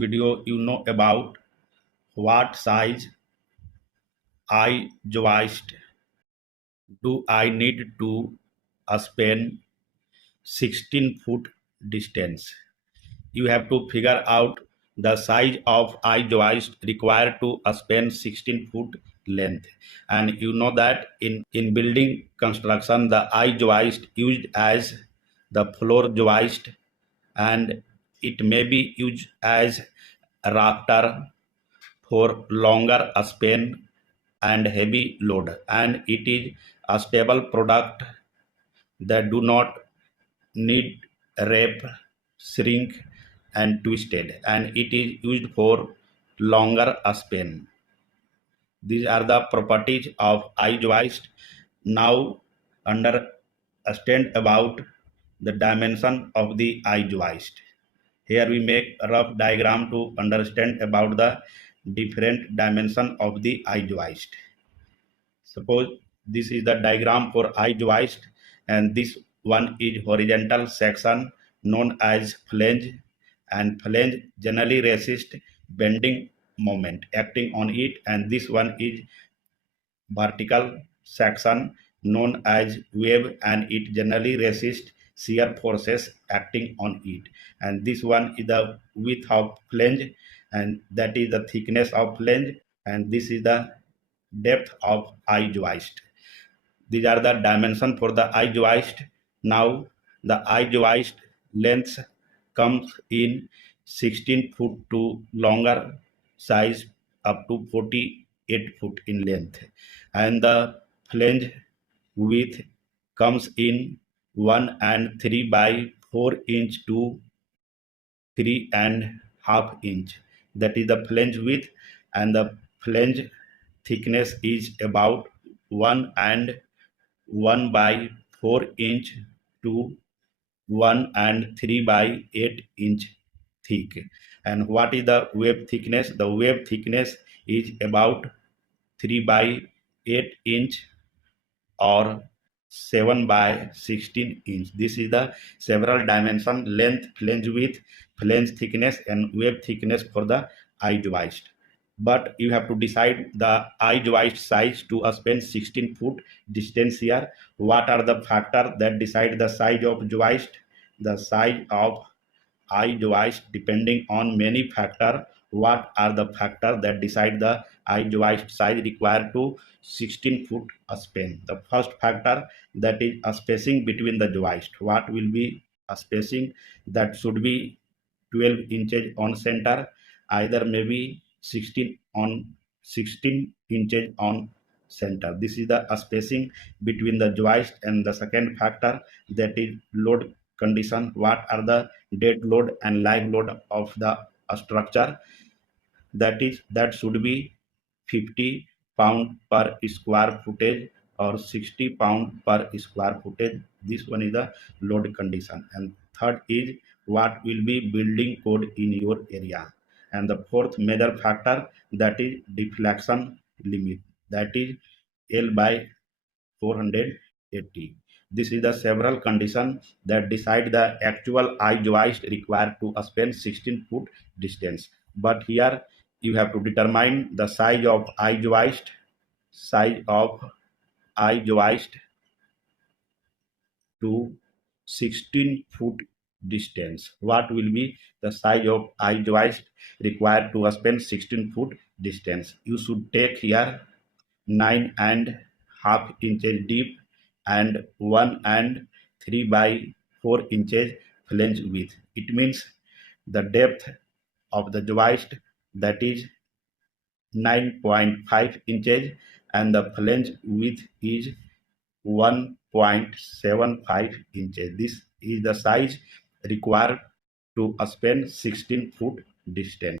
video you know about what size I-Joist do I need to span 16-foot distance. You have to figure out the size of I-Joist required to span 16-foot length. And you know that in building construction, the I-Joist used as the floor joist, and it may be used as a rafter for longer span and heavy load, and it is a stable product that do not need wrap, shrink and twisted, and it is used for longer span. These are the properties of I-Joist. Now understand about the dimension of the I-Joist. Here we make a rough diagram to understand about the different dimension of the I-Joist. Suppose this is the diagram for I-Joist, and this one is horizontal section known as flange, and flange generally resist bending moment acting on it, and this one is vertical section known as wave, and it generally resists shear forces acting on it, and this one is the width of flange, and that is the thickness of flange, and this is the depth of I-Joist. These are the dimension for the I-Joist. Now the I-Joist length comes in 16 foot to longer size up to 48 foot in length, and the flange width comes in 1 and 3 by 4 inch to 3.5 inch. That is the flange width, and the flange thickness is about 1 and 1 by 4 inch to 1 and 3 by 8 inch thick. And what is the wave thickness? The wave thickness is about 3 by 8 inch or 7 by 16 inch. This is the several dimension: length, flange width, flange thickness and wave thickness for the I-Joist. But you have to decide the I-Joist size to span 16 foot distance. Here, what are the factors that decide the size of joist? The size of I-Joist depending on many factors. What are the factors that decide the I-Joist size required to 16 foot span? The first factor, that is a spacing between the joist. What will be a spacing? That should be 12 inches on center, either maybe 16 inches on center. This is the spacing between the joist. And the second factor, that is load condition. What are the dead load and live load of the structure? That should be 50 pound per square footage or 60 pound per square footage. This one is the load condition. And third is what will be building code in your area. And the fourth major factor, that is deflection limit, that is L by 480. This is the several conditions that decide the actual I-Joist required to span 16 foot distance. But here you have to determine the size of I-Joist to 16 foot distance. What will be the size of I-Joist required to span 16 foot distance? You should take here 9.5 inches deep and 1 and 3 by 4 inches flange width. It means the depth of the joist, that is 9.5 inches, and the flange width is 1.75 inches. This is the size required to span 16 foot distance.